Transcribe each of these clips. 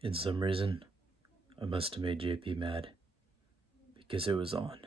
In some reason, I must have made JP mad because it was on.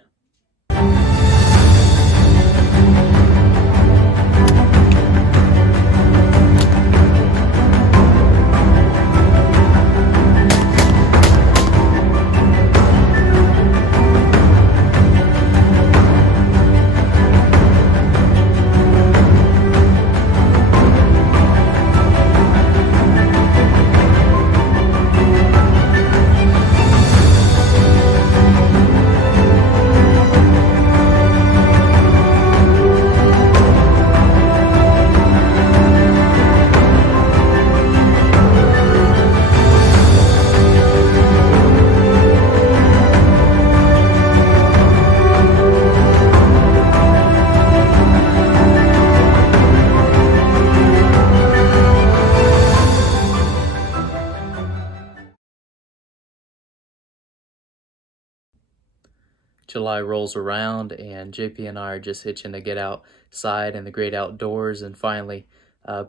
July rolls around and JP and I are just itching to get outside in the great outdoors and finally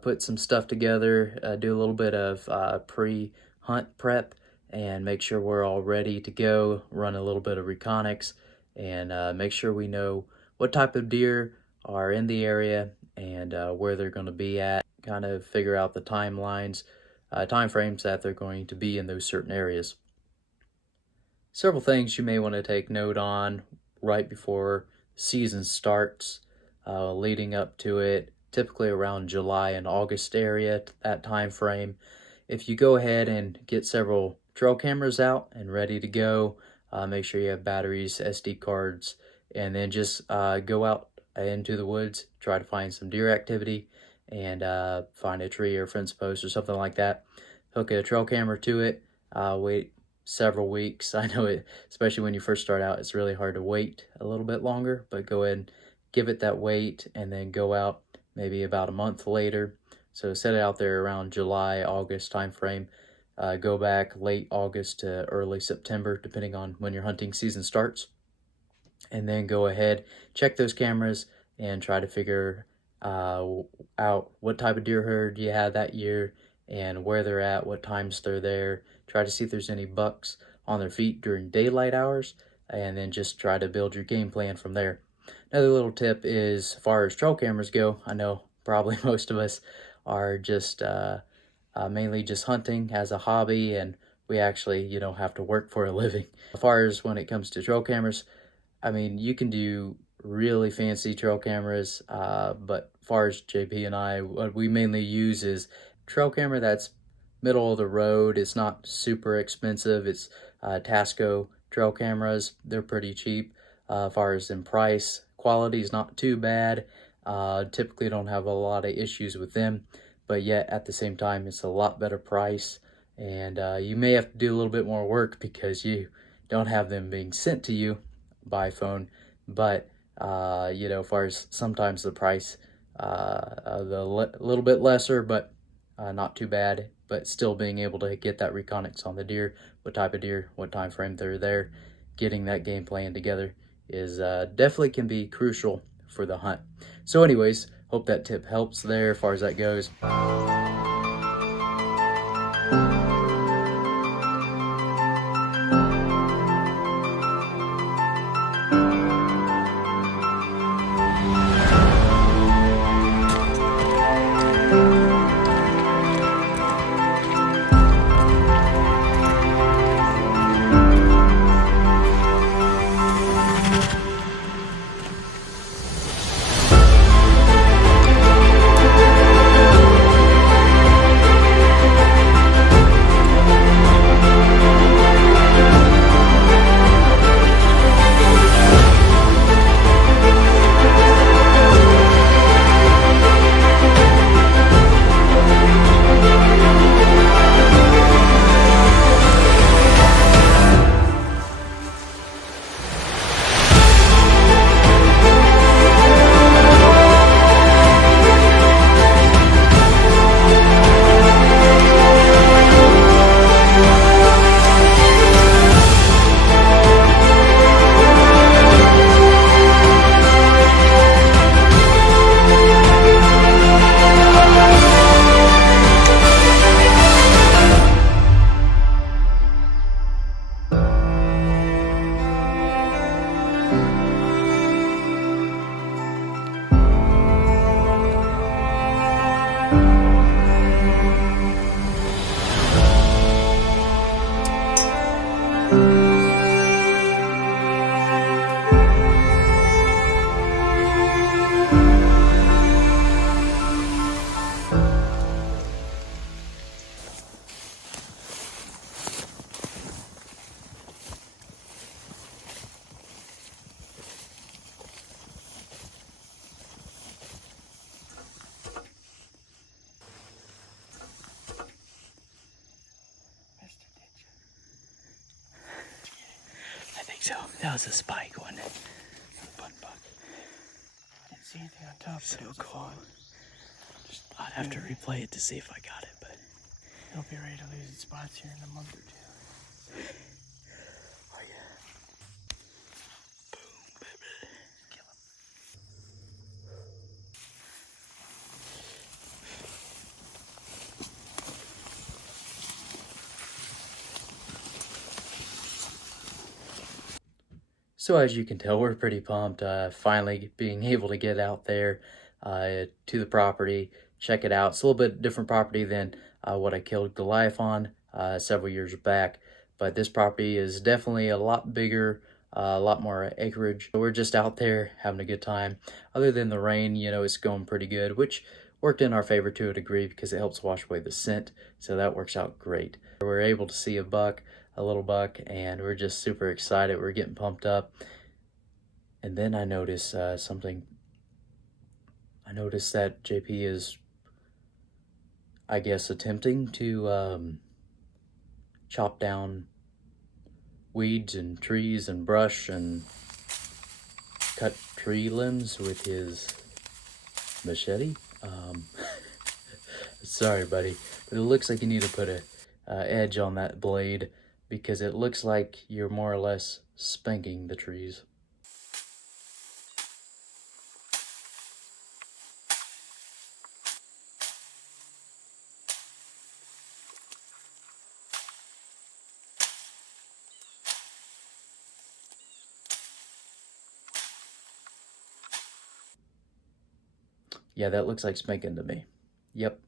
put some stuff together, do a little bit of pre-hunt prep and make sure we're all ready to go, run a little bit of reconics and make sure we know what type of deer are in the area and where they're going to be at, kind of figure out the timelines, time frames that they're going to be in those certain areas. Several things you may want to take note on right before season starts, leading up to it, typically around July and August area, that time frame. If you go ahead and get several trail cameras out and ready to go, make sure you have batteries, SD cards, and then just go out into the woods, try to find some deer activity, and find a tree or fence post or something like that. Hook a trail camera to it, wait several weeks. I know it, especially when you first start out, it's really hard to wait a little bit longer, but go ahead and give it that wait and then go out maybe about a month later. So set it out there around July, August time frame. Go back late August to early September, depending on when your hunting season starts. And then go ahead, check those cameras and try to figure out what type of deer herd you had that year and where they're at, what times they're there. Try to see if there's any bucks on their feet during daylight hours, and then just try to build your game plan from there. Another little tip is, as far as trail cameras go, I know probably most of us are just mainly just hunting as a hobby, and we actually, have to work for a living. As far as when it comes to trail cameras, I mean, you can do really fancy trail cameras, but as far as JP and I, what we mainly use is trail camera that's middle of the road. It's not super expensive. It's Tasco trail cameras. They're pretty cheap. As far as in price, quality is not too bad. Typically don't have a lot of issues with them, but yet at the same time, it's a lot better price. And you may have to do a little bit more work because you don't have them being sent to you by phone. But, as far as sometimes the price, a little bit lesser, but not too bad, but still being able to get that reconics on the deer, what type of deer, what time frame they're there, getting that game plan together is definitely can be crucial for the hunt. So anyways, hope that tip helps there as far as that goes. So that was a spike one. Button buck. Didn't see anything on top, So but it was cool. Just I'd have to replay it to see if I got it, but it'll be ready to lose its spots here in a month or two. oh yeah. Boom, baby. Kill him. So as you can tell, we're pretty pumped, finally being able to get out there to the property, check it out. It's a little bit different property than what I killed Goliath on several years back, but this property is definitely a lot bigger, a lot more acreage. We're just out there having a good time. Other than the rain, you know, it's going pretty good, which worked in our favor to a degree because it helps wash away the scent, so that works out great. We're able to see a little buck, and we're just super excited. We're getting pumped up. And then I notice something. I noticed that JP is, I guess, attempting to chop down weeds and trees and brush and cut tree limbs with his machete. Sorry, buddy, but it looks like you need to put a edge on that blade because it looks like you're more or less spanking the trees. Yeah, that looks like spanking to me. Yep.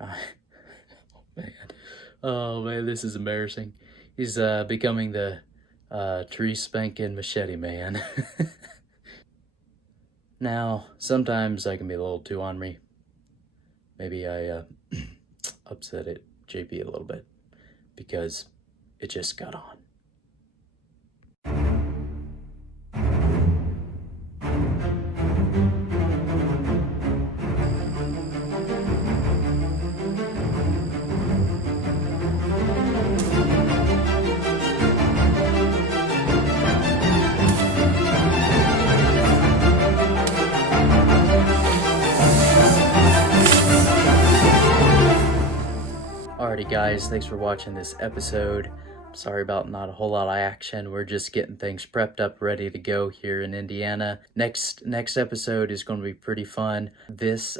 Oh, man. Oh, man, this is embarrassing. He's becoming the tree spanking machete man. Now, sometimes I can be a little too on me. Maybe I upset it JP a little bit because it just got on. Alrighty guys, thanks for watching this episode. Sorry about not a whole lot of action. We're just getting things prepped up, ready to go here in Indiana. Next episode is going to be pretty fun. This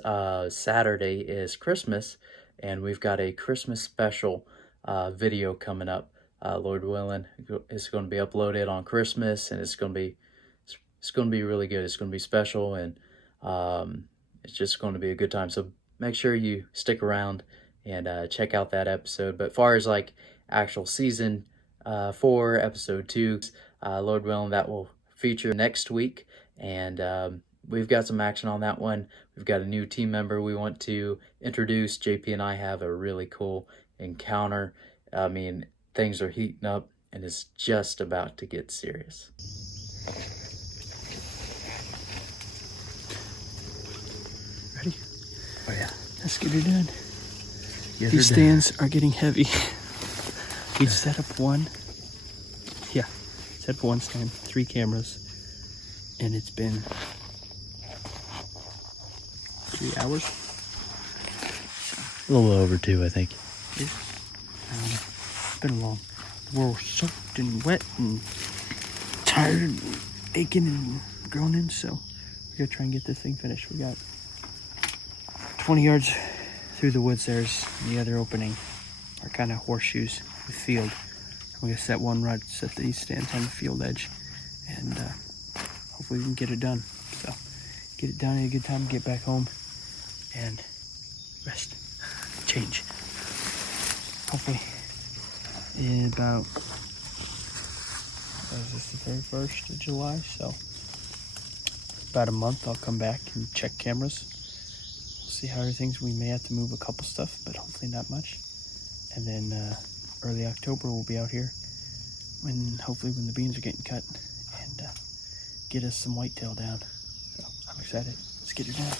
Saturday is Christmas, and we've got a Christmas special video coming up. Lord willing, it's going to be uploaded on Christmas, and it's going to be really good. It's going to be special, and it's just going to be a good time. So make sure you stick around and check out that episode. But far as like actual season 4, episode 2, Lord willing, that will feature next week, and we've got some action on that one. We've got a new team member we want to introduce. JP and I have a really cool encounter. I mean, things are heating up, and it's just about to get serious. Ready? Oh yeah, let's get her done. These stands are getting heavy. We set up one. Yeah, set up one stand, 3 cameras, and it's been 3 hours. a little over 2, I think. I don't know. It's been long. We're soaked and wet and tired and aching and groaning, so we gotta try and get this thing finished. We got 20 yards through the woods. There's the other opening, are kind of horseshoes with field. We're gonna set one rod, set these stands on the field edge, and hopefully we can get it done. So get it done at a good time, get back home, and rest, change. Hopefully in about, is this the 31st of July? So about a month I'll come back and check cameras. See how everything's. We may have to move a couple stuff, but hopefully not much. And then early October we'll be out here hopefully when the beans are getting cut, and get us some whitetail down. So I'm excited. Let's get it done.